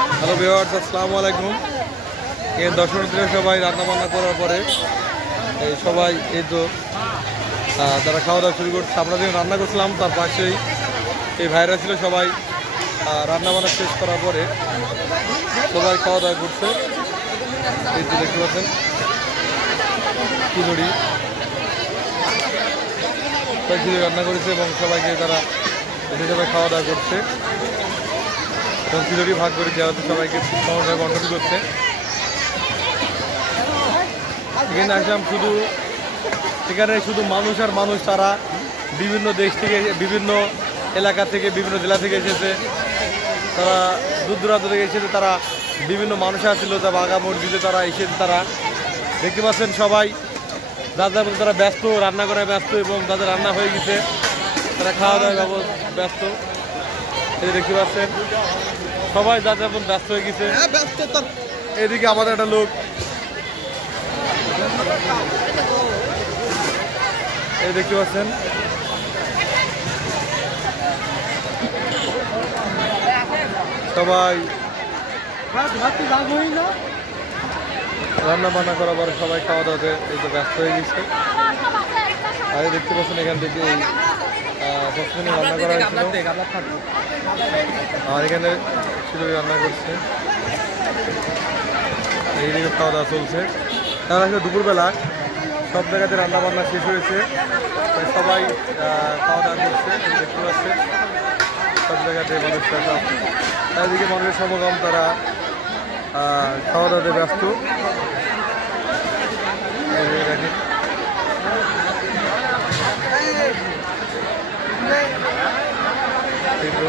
Hello viewers আসসালামু আলাইকুম। এখানে দর্শনার্থীরা সবাই রান্না বান্না করার পরে এই সবাই এই তো তারা খাওয়া দাওয়া শুরু করছে আমরা যখন রান্না করছিলাম তার পাশেই এই ভাইরা ছিল সবাই আহ, রান্না বান্না শেষ করার পরে সবাই খাওয়া দাওয়া করছে। এই তো দেখতে পাচ্ছেন খিচুড়ি। খিচুড়ি রান্না করেছে এবং সবাইকে তারা সবাই খাওয়া দাওয়া করছে। এবং খিচুড়ি ভাগ করে দেওয়া হচ্ছে সবাইকে সমানভাবে বন্টন করছে। এখানে আসলাম শুধু, এখানে শুধু মানুষ আর মানুষ তারা বিভিন্ন দেশ থেকে, বিভিন্ন এলাকা থেকে, বিভিন্ন জেলা থেকে এসেছে। তারা দূর দূরান্ত থেকে এসেছে, তারা বিভিন্ন মানুষ আসছিল, তা বাঘা মসজিদে তারা এসেছে তারা। দেখতে পাচ্ছেন সবাই যার মতো তারা ব্যস্ত রান্না করায় ব্যস্ত এবং তাদের রান্না হয়ে গেছে। তারা খাওয়া দাওয়া ব্যস্ত। এই যে দেখতে পাচ্ছেন সবাই যার মতো ব্যস্ত হয়ে গেছে। এদিকে আমাদের একটা লোক। এই দেখতে পাচ্ছেন। সবাই রান্না বান্না করার পরে সবাই খাওয়া দাওয়াতে এই তো ব্যস্ত হয়ে গেছে। আর দেখতে পাচ্ছেন এখান থেকে এই রান্না করা হয়েছিল। আর এখানে শুধু রান্না করছে। এইদিকে খাওয়া দাওয়া চলছে। তার আসলে দুপুরবেলা সব জায়গাতে রান্না বান্না শেষ হয়েছে। সবাই খাওয়া দাওয়া করছে দেখতে পাচ্ছে সব জায়গাতে মানুষরা সব চারিদিকে মানুষের সমাগম তারা খাওয়া দাওয়াতে ব্যস্ত। দেখেন এই তো।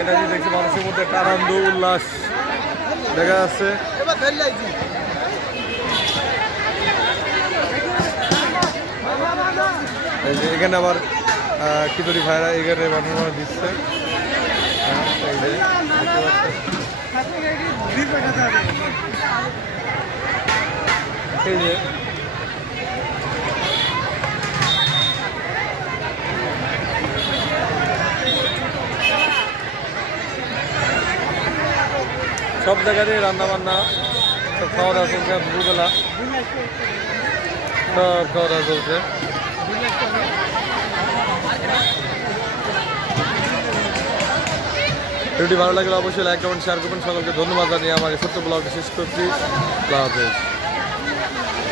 এটা যে দেখছি মানুষের মধ্যে একটা আনন্দ উল্লাস দেখা যাচ্ছে। এখানে আবার খিচুড়ি ভাইরা এখানে বানানো দিচ্ছে। হ্যাঁ, এই যে দেখতে পাচ্ছেন। এই যে সব জায়গাতেই রান্না বান্না সব খাওয়া দাওয়া চলছে দুপুরবেলা। সব খাওয়া দাওয়া চলছে। ভিডিওটি ভালো লাগলে অবশ্যই লাইক কমেন্ট শেয়ার করবেন। সকলকে ধন্যবাদ জানিয়ে আমার ছোট্ট ব্লগ শেষ করছি। আল্লাহ হাফেজ।